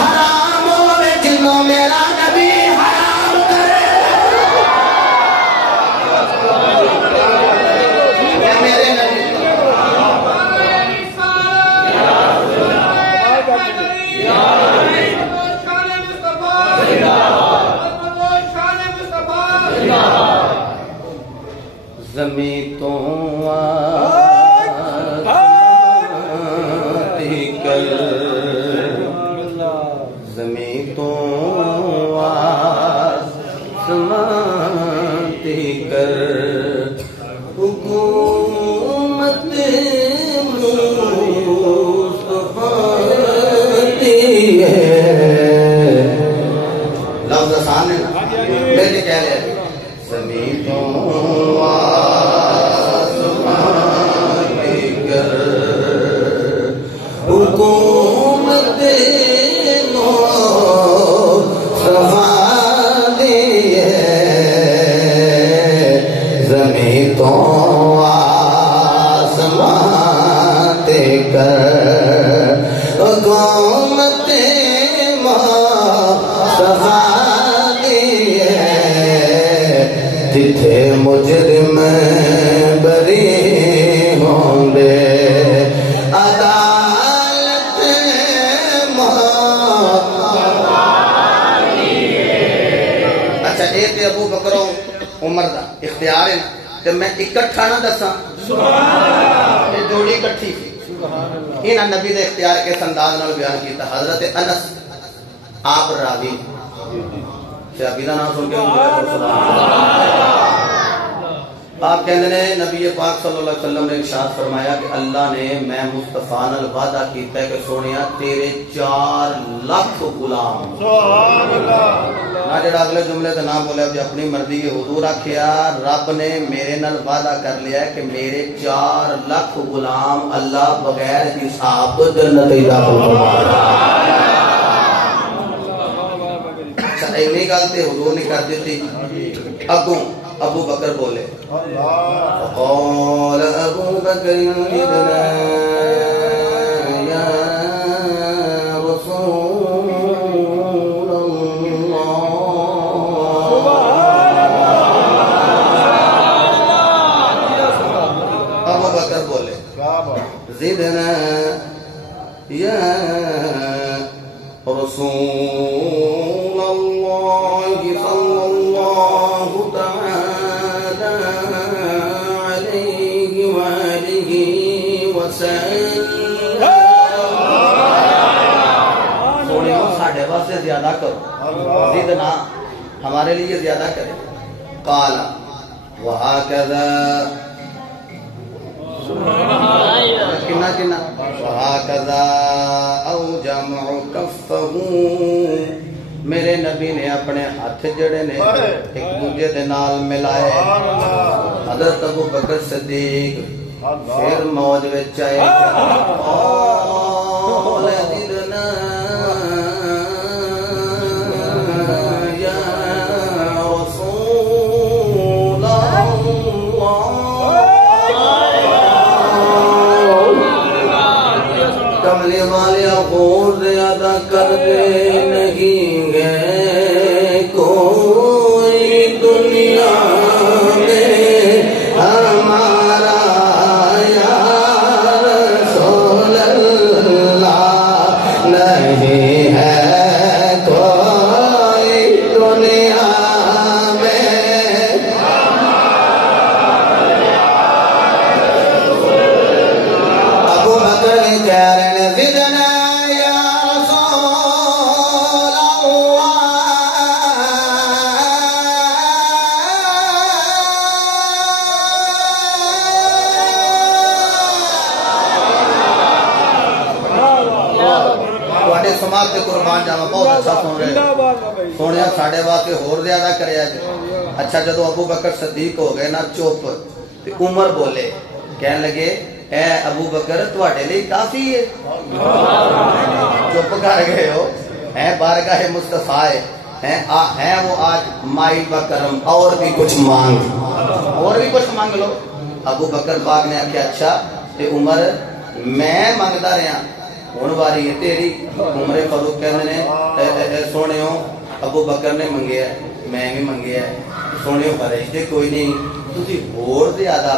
حرام ہوئے جنوں میرا نبی حرام کرے میرے نبی زمین تو آتی کر زمین تو آسمانتی کر حکومت مصطفی ہے لفظ آسان ہے میں نے کہہ لیا زمین تو آسمانتی کر حکومت مصطفی ہے زمین تو آسمانتی کر حکومت مصطفی جتھے مجرم بری ہوں گے عدالت اچھا اے تے ابو بکر عمر دا اختیار ہے تے میں اکٹھا نہ دساں یہ جوڑی اکٹھی تھی انہاں نبی دے اختیار کے انداز نال بیان کیتا حضرت انس آپ راضی صحابی کا نام سن کے آپ کہتے ہیں نبی پاک صلی اللہ علیہ وسلم نے ارشاد فرمایا کہ اللہ نے میں مصطفیٰ نال وعدہ کیتا ہے کہ سونیا تیرے 4 لاکھ غلام سبحان اللہ نہ جڑا اگلے جملے تے نہ بولیا کہ اپنی مرضی کے حضور آکھیا رب نے میرے نال وعدہ کر لیا ہے کہ میرے 4 لاکھ غلام اللہ بغیر حساب تو جنت ہی داخل فرمائے اچھا ایویں گل تے حضور نے کر دیتی اگوں ابو بکر بولے قال ابو بکر ابنا یا رسول اللہ ابو بکر بولے زدنا یا رسول اللہ صلی اللہ تعالی علیہ وآلہ وسلم سونے ساڑھے واسطے زیادہ کرو زدنا ہمارے لیے زیادہ کرے قال وہاکذا کنا کنا وہاکذا او جمع کفہو میرے نبی نے اپنے ہاتھ جڑے نے ایک دوجے دے نال ملائے حضرت ابو بکر صدیق پھر موج وچ آئے یا رسول اللہ کملی والے غور زیادہ کر دے نہیں گئے کوئی دنیا میں ہمارا یا رسول اللہ نہیں ہے کوئی دنیا میں ابو بکر کہہ رہے ہیں زدنا یا رسول اللہ سماعت کے قربان جاوا بہت اچھا سن رہے سونے ساڑھے واسطے ہور زیادہ کریا جی اچھا جدو ابو بکر صدیق ہو گئے نا چپ تے عمر بولے کہنے لگے اے ابو بکر تواڈے لئی کافی ہے چپ کر گئے ہو ہیں بارگاہ مصطفیٰ ہیں وہ آج مائی بکرم اور بھی کچھ مانگ لو ابو بکر پاک نے آخیا اچھا تے عمر میں منگتا رہا ہوں باری ہے تیری عمر فاروق کہنے نے سونے ابو بکر نے منگیا میں بھی منگیا سونے فرشتے کوئی نہیں تسی اور زیادہ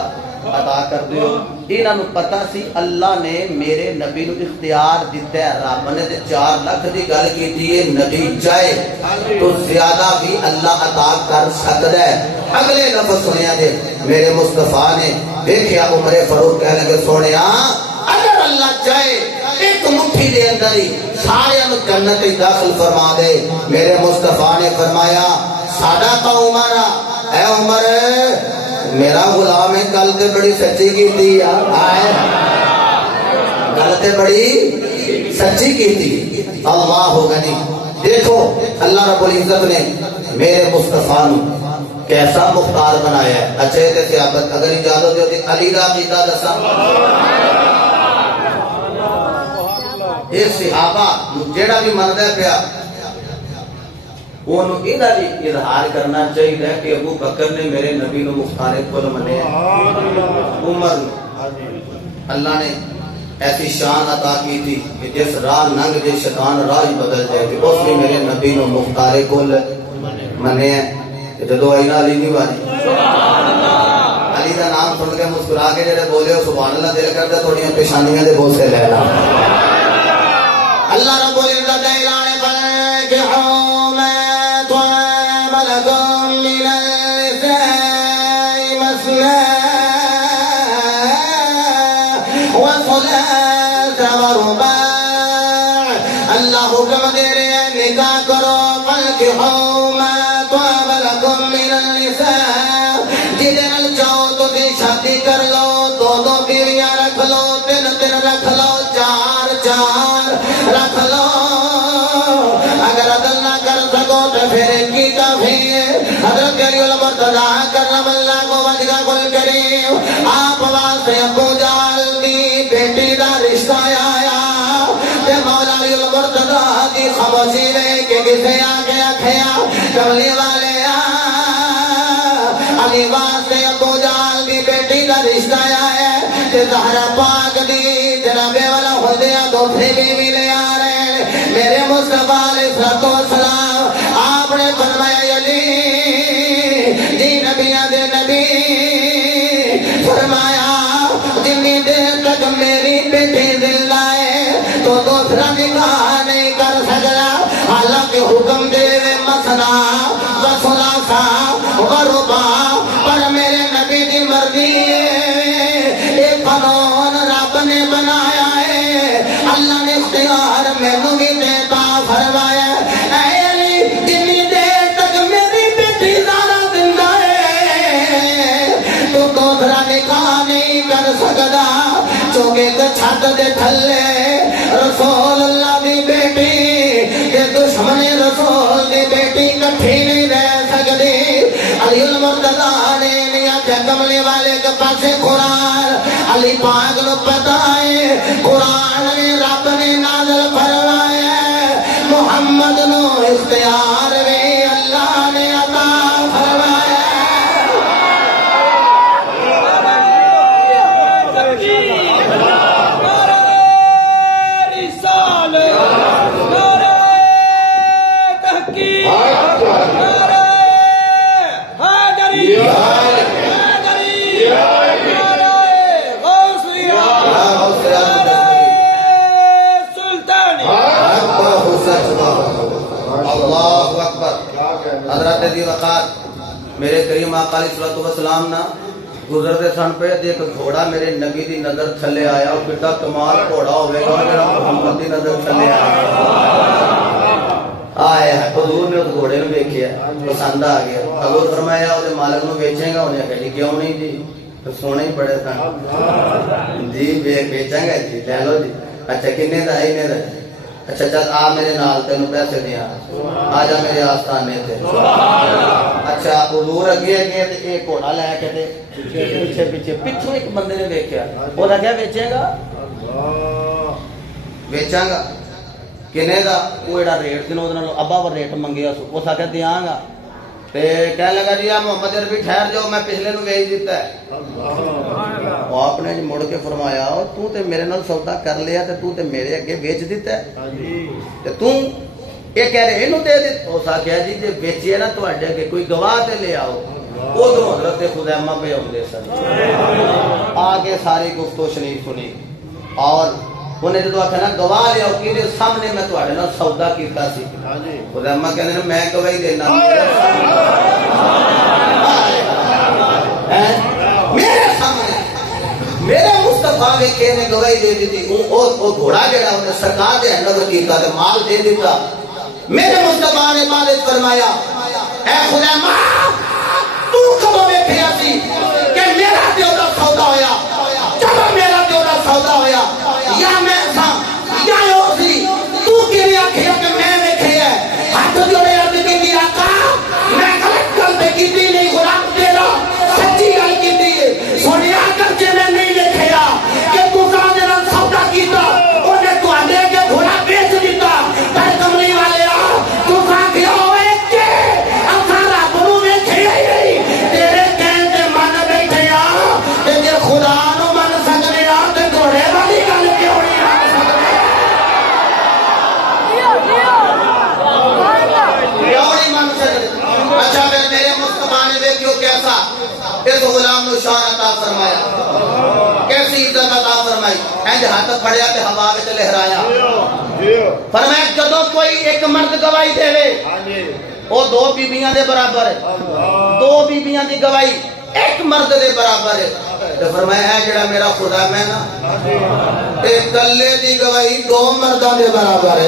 عطا کر دیو انہاں نو پتہ سی اللہ نے میرے نبی نو اختیار دیتا ہے رب نے 4 لاکھ دی گل کیتی ہے نبی چاہے تو زیادہ بھی اللہ عطا کر سکتا ہے اگلے لفظ سنیا جے میرے مصطفیٰ نے دیکھیا عمر فاروق کہنے لگے سونیا اگر اللہ چاہے ایک مٹھی دے اندر ہی سارے جنت داخل فرما دے میرے مصطفیٰ نے فرمایا ساڈا تو عمر اے عمر میرا غلام ہے گل تے بڑی سچی کی تھی گل تے بڑی سچی کی تھی اللہ غنی دیکھو اللہ رب العزت نے میرے مصطفیٰ نو کیسا مختار بنایا ہے اچھے تے سیابت اگر اجازت ہوتی علی دا عقیدہ دسا یہ صحابہ جیڑا بھی مندہ پیا وہ اظہار کرنا چاہیے کہ ابو بکر نے میرے نبی نو مختار کل منے عمر اللہ نے ایسی شان عطا کی تھی کہ جس راہ ننگ جے شیطان راہ بدل جائے کہ اس نے میرے نبی نو مختار کل منے جدو آئی نا علی نہیں باری علی دا نام سن کے مسکرا کے جڑے بولے ہو سبحان اللہ دل کرتا تھوڑی پیشانیاں دے بوسے لینا اللہ رب العزت اعلان فانكحوا ما طاب لكم من النساء مثنى وثلاث ورباع اللہ حکم دے رہے ہیں نکاح کرو فانکحوا ما طاب لکم من النساء جنہیں نال چاہو تو دی شادی کر لو دو دو بیویاں رکھ لو تین تین رکھ لو چار چار رکھ لو اگر عدل نہ کر سکو تو پھر کی کافی ہے حضرت علی المرتضیٰ کرم اللہ کو وجہ کل کریم آپ واسطے ابو جہل دی بیٹی دا رشتہ آیا تے مولا علی المرتضیٰ دی خاموشی میں کہ کسے آگے آکھیا کملی والے علی واسطے ابو جہل دی بیٹی دا رشتہ آیا تے زہرا پاک دی جناب والا خدیا دوسری بیوی لے آ رہے میرے مصطفیٰ علیہ السلام آپ نے فرمایا علی جی نبیاں دے نبی فرمایا جتنی دیر تک میری بیٹی زندہ ہے تو دوسرا نکاح نہیں کر سکتا حالانکہ حکم دے مثنا وثلاثا ورباع پر میرے نبی دی مرضی ہے ایک قانون رب نے بنایا ہے اللہ نے اختیار مینوں بھی دیتا فرمایا اے علی جتنی دیر تک میری بیٹی زارا زندہ ہے تو دوسرا نکاح نہیں کر سکتا چونکہ چھت دے تھلے رسول اللہ دی بیٹی کہ دشمن رسول دی بیٹی کٹھی نہیں رہ سکتی علی المرتضیٰ نے لیا کہ کملی والے کے پاسے قرآن علی پاک نو پتہ ہے قرآن نے رب نے نازل فرمایا محمد نو اختیار بھی اللہ نے عطا فرمایا حضرت دی وقار میرے کریم آقا علیہ السلام نا گزرتے سن پہ ایک گھوڑا میرے نبی دی نظر تھلے آیا اور کتا کمال گھوڑا ہوئے گا میرا محمد دی نظر تھلے آیا حضور نے اس گھوڑے میں دیکھیا پسند آ گیا حضور فرمایا وہ مالک نو بیچیں گا انہیں کہا جی کیوں نہیں جی سونے ہی پڑے سن جی بیچیں گا جی لے لو جی اچھا کنے دا ہے دا اچھا چل آ میرے نال تینوں پیسے دیا آ جا میرے آستانے تے اچھا حضور اگے اگے تے ایک گھوڑا لے کے تے پیچھے پیچھے پچھوں ایک بندے نے دیکھیا وہ کیا بیچے گا بیچاں گا کنے دا وہ ایڑا ریٹ تے اودے نال ابا ور ریٹ منگیا سو اس آکھیا دیاں گا تے کہنے لگا جی آ محمد عربی ٹھہر جاؤ میں پچھلے نو بیچ دیتا ہے وہ آپ نے مڑ کے فرمایا تو تے میرے نال سودا کر لیا تے تو تے میرے اگے بیچ دیتا ہے تے تو یہ کہہ رہے اینو دے دے اس آکھیا جی جے بیچے نا تواڈے اگے کوئی گواہ تے لے آؤ ادھروں حضرت خزیمہ پہ آتے سن آگے ساری گفتگو شریف سنی اور انہیں جدو آخیا نا گواہ لیا کہ سامنے میں تھوڑے نال سودا کیتا سی خزیمہ کہنے نے میں گواہی دینا میرے سامنے میرے مصطفیٰ ویکھے نے گواہی دے دی وہ گھوڑا جڑا انہیں سرکار دے ہینڈ کیتا تے مال دے دیتا میرے مصطفیٰ نے مالک فرمایا اے خزیمہ تو کب ویکھیا سی کہ میرا دیو دا سودا ہویا جب میرا دیو دا سودا ہویا یا میں تھا یا وہ سی تو کیویں آکھیا کہ میں ویکھیا ہاتھ جوڑے عرض کیتی آقا میں غلط گل تے کیتی نہیں غلام تیرا سچی گل کیتی ہے سنیا کر کے میں نہیں ویکھیا کہ تو ساڈے نال سودا کیتا اونے تواڈے کے گھوڑا بیچ دیتا پر کملی والے تو ساکھیا ہوئے کہ اساں رب نو ویکھیا ہی نہیں تیرے کہن تے من بیٹھے آ تے جے خدا نو من سکدے آ تے گھوڑے والی گل کیوں نہیں آ سکدے کیوں نہیں من سکدے اچھا پھر میرے مصطفیٰ نے دیکھو کیسا اس غلام نو شان عطا فرمایا کیسی عزت عطا فرمائی انج ہاتھ پھڑیا تے ہوا وچ لہرایا فرمایا جدوں کوئی ایک مرد گواہی دے وہ دو بیبیاں دے برابر ہے دو بیبیاں دی گواہی ایک مرد دے برابر ہے تے فرمایا ہے جڑا میرا خدا میں نا تے کلے دی گواہی دو مرداں دے برابر ہے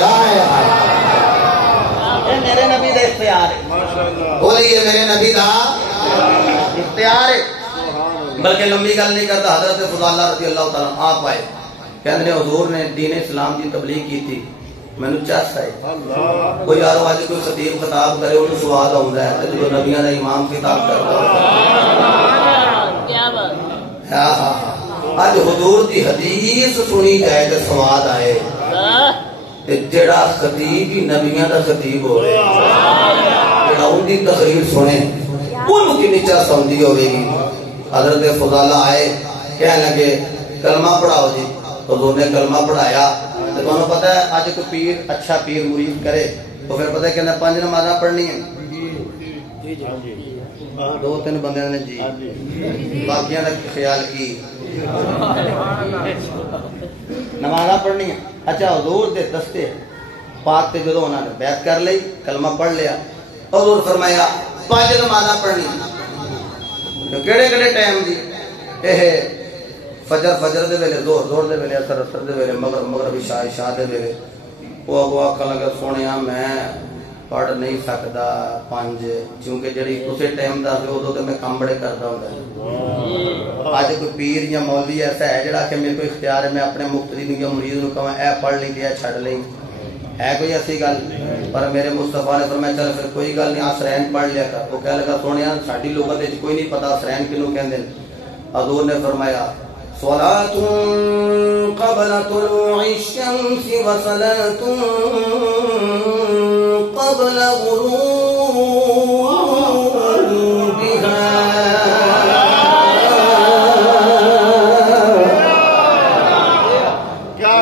اے میرے نبی دا اختیار ہے ماشاءاللہ بولیے میرے نبی دا اختیار ہے بلکہ لمبی گل نہیں کرتا حضرت فضالہ رضی اللہ تعالیٰ آپ آئے کہنے حضور نے دین اسلام کی تبلیغ کی تھی میں نے چاہت ہے کوئی یارو آج کوئی خطیب خطاب کرے انہوں سواد آؤں ہے جو نبیان امام خطاب کرتا ہے آج حضور کی حدیث سنی جائے کہ سواد آئے جڑا خطیب ہی نبیان دا خطیب ہو رہے جڑا ان کی تقریر سنے انہوں کی نیچہ سمجھی ہوئے گی حضرت فضالہ آئے کہنے لگے کلمہ پڑھاؤ جی حضور نے کلمہ پڑھایا تو انہوں پتہ ہے آج کوئی پیر اچھا پیر مرید کرے تو پھر پتہ ہے کہ 5 نمازاں پڑھنی ہیں دو تین بندے نے جی باقیاں نے خیال کی نمازاں پڑھنی ہیں اچھا حضور دے دستے پاک تے جدو انہوں نے بیعت کر لی کلمہ پڑھ لیا حضور فرمایا 5 نمازاں پڑھنی ہیں کیڑے کیڑے ٹائم دی فجر دے ویلے زور دے ویلے اثر دے ویلے مغرب عشاء دے ویلے وہ اگو آکھا لگا سونیا میں پڑھ نہیں سکدا 5 کیونکہ جڑی اسے ٹائم دا تے اودوں تے میں کام بڑے کردا ہوندا اج کوئی پیر یا مولوی ایسا ہے جڑا کہ میرے کو اختیار ہے میں اپنے مقتدی یا مرید نوں کہاں اے پڑھ نہیں دیا چھڑ لیں ہے کوئی ایسی گل پر میرے مصطفیٰ نے فرمایا چل پھر کوئی گل نہیں آسرین پڑھ لیا کر وہ کہنے لگا سونیا ساڈی لغت وچ کوئی نہیں پتہ آسرین کینوں کہندے حضور نے فرمایا صلاة قبل طلوع الشمس وصلاة قبل غروبها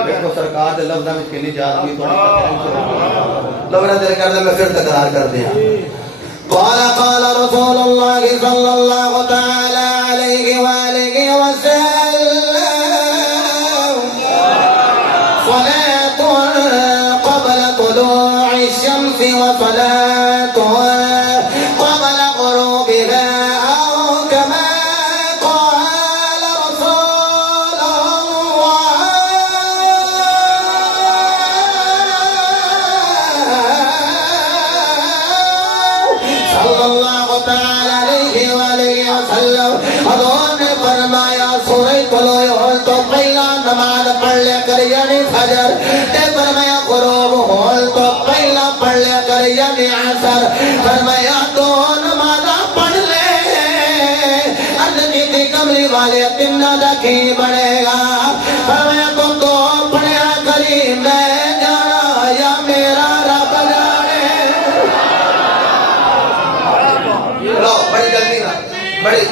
دیکھو سرکار دے لفظاں وچ کتنی جات ہوئی تھوڑی لوگوں دل کردا میں پھر تکرار کر دیا قال رسول اللہ صلی اللہ تعالی علیہ وآلہ وسلم صلاة قبل طلوع الشمس وصلاة قبل غروبها أو كما قال رسول الله صلى الله تعالى عليه وآله وسلم حضور نے فرمایا سورہ طلوع تو پہلا نماز پڑھ لیا کر یعنی فجر تے فرمایا غروب ہول تو پہلا پڑھ لیا کر یعنی عصر فرمایا 2 نمازاں پڑھ لے عرض کی تھی کملی والے تنہ دا کی بڑھے گا فرمایا تم 2 پڑھیا کری میں جانا یا میرا رب جانے لو بڑی جلدی نا بڑی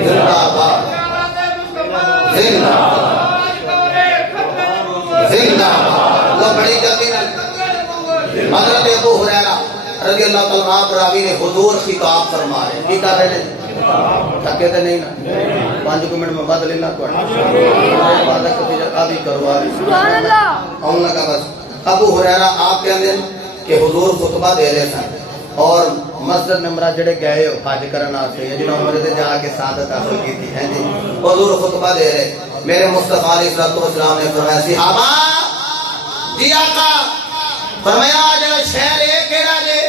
زندہ باد زندہ وہ بڑی جلدی حضرت ابو ہریرہ رضی اللہ تعالیٰ عنہ راوی نے حضور خطاب فرما رہے کی کر رہے ہیں تھکے تے نہیں نا 5 منٹ میں بعد لینا کوئی عبادت کی ابھی کروا سبحان اللہ اون لگا بس ابو ہریرہ آپ کہندے ہیں کہ حضور خطبہ دے رہے تھے اور مسجد نمرہ جڑے گئے ہو حج کرنا سے جنہوں عمرے سے جا کے سعادت حاصل کی تھی ہیں جی حضور خطبہ دے رہے میرے مصطفیٰ علیہ السلام نے فرمایا صحابہ جی آقا فرمایا جڑا شہر ہے کیڑا جے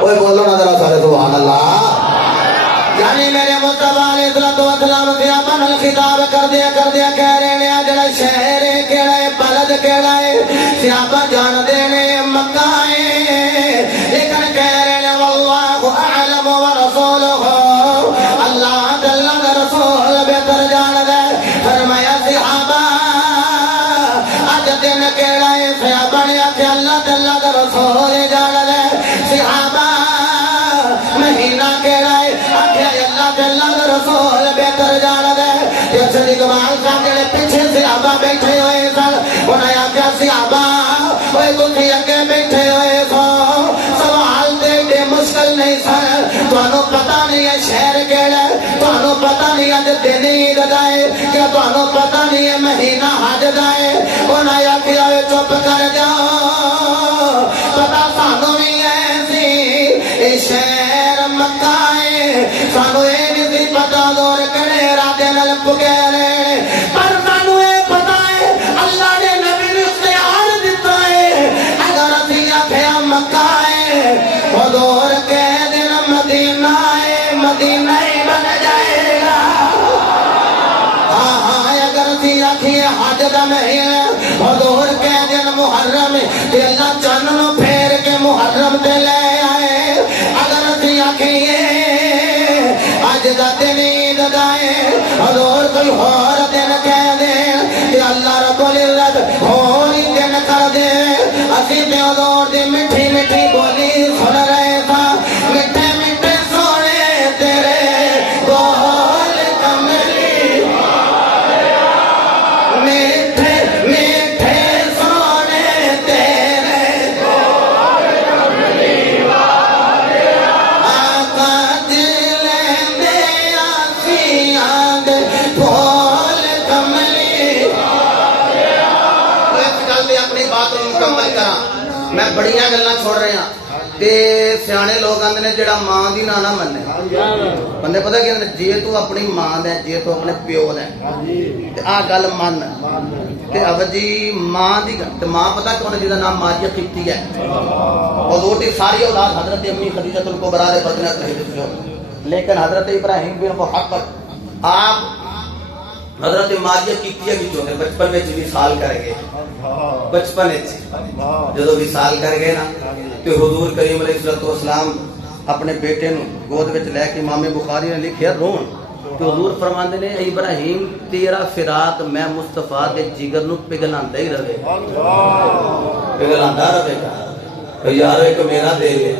اوے بولو نا ذرا سارے سبحان اللہ یعنی میرے مصطفیٰ علیہ السلام صحابہ نال خطاب کر دیا کہہ رہے ہیں جڑا شہر ہے کیڑا ہے بلد کیڑا ہے صحابہ جان دے نے مکہ ہے لیکن کہہ رہے ہیں واللہ اعلم ورسولہ اللہ تعالیٰ کا رسول بہتر جان دے فرمایا صحابہ اج دن کیڑا ہے صحابہ نے آخیا اللہ تعالیٰ کا رسول جان دے صحابہ مہینہ کیڑا ہے آخیا اللہ تعالیٰ کا رسول بہتر جان دے جس اقبال صاحب جڑے پیچھے صحابہ بیٹھے ہوئے سن انہیں آخیا صحابہ اوے تسی اگے بیٹھے ہوئے سو سوال دے مشکل نہیں سن تانوں پتہ نہیں ہے شہر کیڑا ہے تانوں پتہ نہیں ہے دن عید دا ہے کیا تانوں پتہ نہیں ہے مہینہ حج دا ہے انہیں آخیا چپ کر جاؤ پتہ سانو یہ نہیں پتا دور کہڑے ارادے نال پکیرے پر سانو یہ پتا ہے اللہ نے نبی نے اختیار دیتا ہے اگر اسی آخیا مکہ ہے وہ دور کے دن مدینہ ہے مدینہ ہی بن جائے گا اگر اسی آخیے حج دا مہینہ وہ دور کے دن محرم تے اللہ چن نو پھیر کے محرم تے لے آئے اگر اسی آخیے اج دا دن عید دا ہے حضور کوئی اور دن کہہ دے کہ اللہ رب العزت اور ہی دن کر دے اسی تے حضور دی میٹھی میٹھی بولی سن رہے تھا میٹھے میٹھے سونے تیرے بول کملی میٹھے میٹھے سونے تیرے بول کملی آقا میں بڑیاں گلاں چھوڑ رہے ہیں تے سیانے لوگ آندے نے جڑا ماں دی نہ مننے بندے پتہ کہ جے تو اپنی ماں دے جے تو اپنے پیو دے تے آ گل من تے اب جی ماں دی تے ماں پتہ کون جے دا نام ماریہ قبطی ہے حضور دی ساری اولاد حضرت امی خدیجہ الکبریٰ دے بدنہ کہی لیکن حضرت ابراہیم بن محمد آپ حضرت ماریہ قبطیہ کی جو ہے بچپن میں وصال کر گئے بچپن جدو وصال کر گئے نا تو حضور کریم علیہ السلام اپنے بیٹے نو گود وچ لے کے امام بخاری نے لکھیا رون تو حضور فرماندے نے ابراہیم تیرا فراق میں مصطفیٰ دے جگر نو پگھلاندا ہی رہے پگھلاندا رہے گا یار ایک میرا دل ہے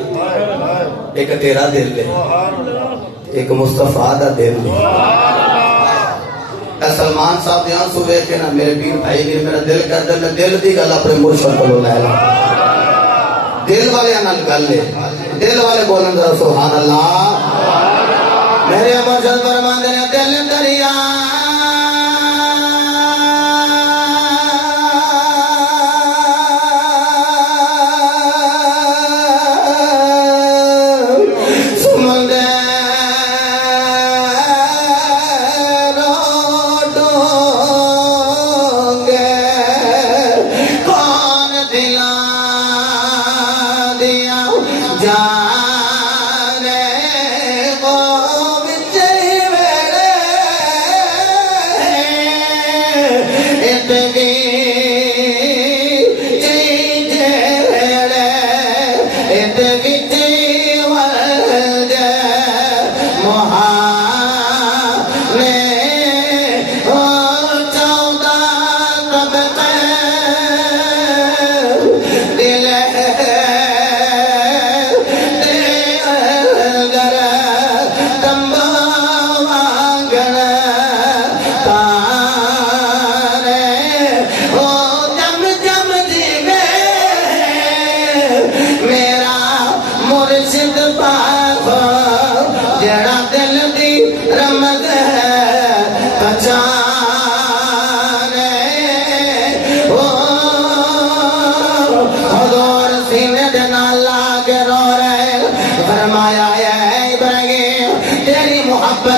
ایک تیرا دل ہے ایک مصطفیٰ دا دل ہے سلمان صاحب دیاں صبح کے نا میرے پیر بھائی نے میرا دل کرتا میں دل دی گل اپنے مرشد کو لے لا دل والے نال گل لے دل والے بولن ذرا سبحان اللہ میرے مرشد فرماندے نے دل دریا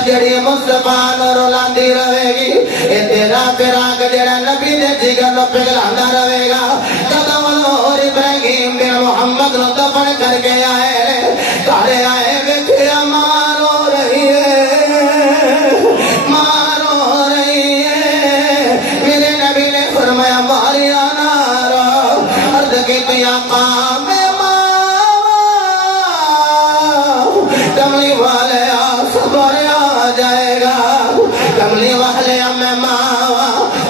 جڑی مصطفیٰ نو رولاندی رہے گی اے تیرا فراق جڑا نبی دے جگر نو پگھلاندا رہے گا جدوں حضور ابراہیم بن محمد نو دفن کر کے آئے گھر آئے ویکھیا ماں رو رہی ہے ماں رو رہی ہے میرے نبی نے فرمایا ماریا نہ رو عرض کی آقا میں ماں کملی والے صبر جائے گا کملی والے میں ماں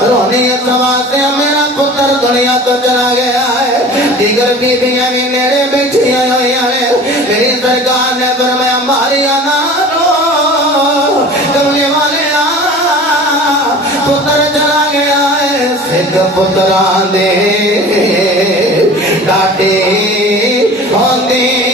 رونی سواسے میرا پتر دنیا تو چلا گیا ہے دیگر بیویاں بھی میرے بیٹھیاں ہوئی ہیں میری سرکار نے فرمایا ماریا نہ رو کملی والے پتر چلا گیا ہے سکھ پتران دے ڈاٹے ہوندی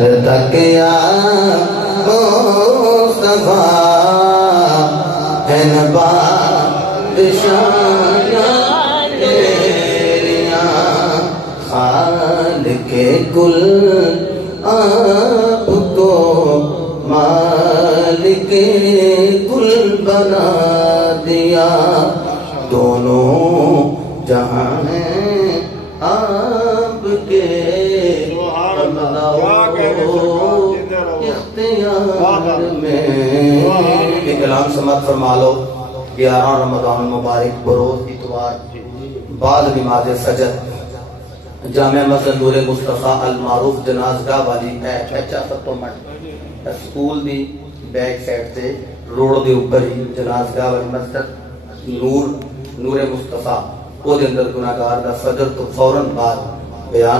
تک یا مصطفیٰ ہیں بادشاہ تیریاں خالق کل آپ کو مالک کل بنا دیا دونوں جہاں ہیں آپ کے اختیار میں ایک اعلان سماعت فرما لو 11 رمضان مبارک بروز اتوار بعد نماز سجد جامع مسجد نور مصطفیٰ المعروف جنازگاہ والی اچھا سٹومنٹ سکول دی بیک سائڈ سے روڈ دے اوپر ہی جنازگاہ والی مسجد نور مصطفیٰ وہ دے اندر گناہگار دا فجر تو فوراً بعد بیان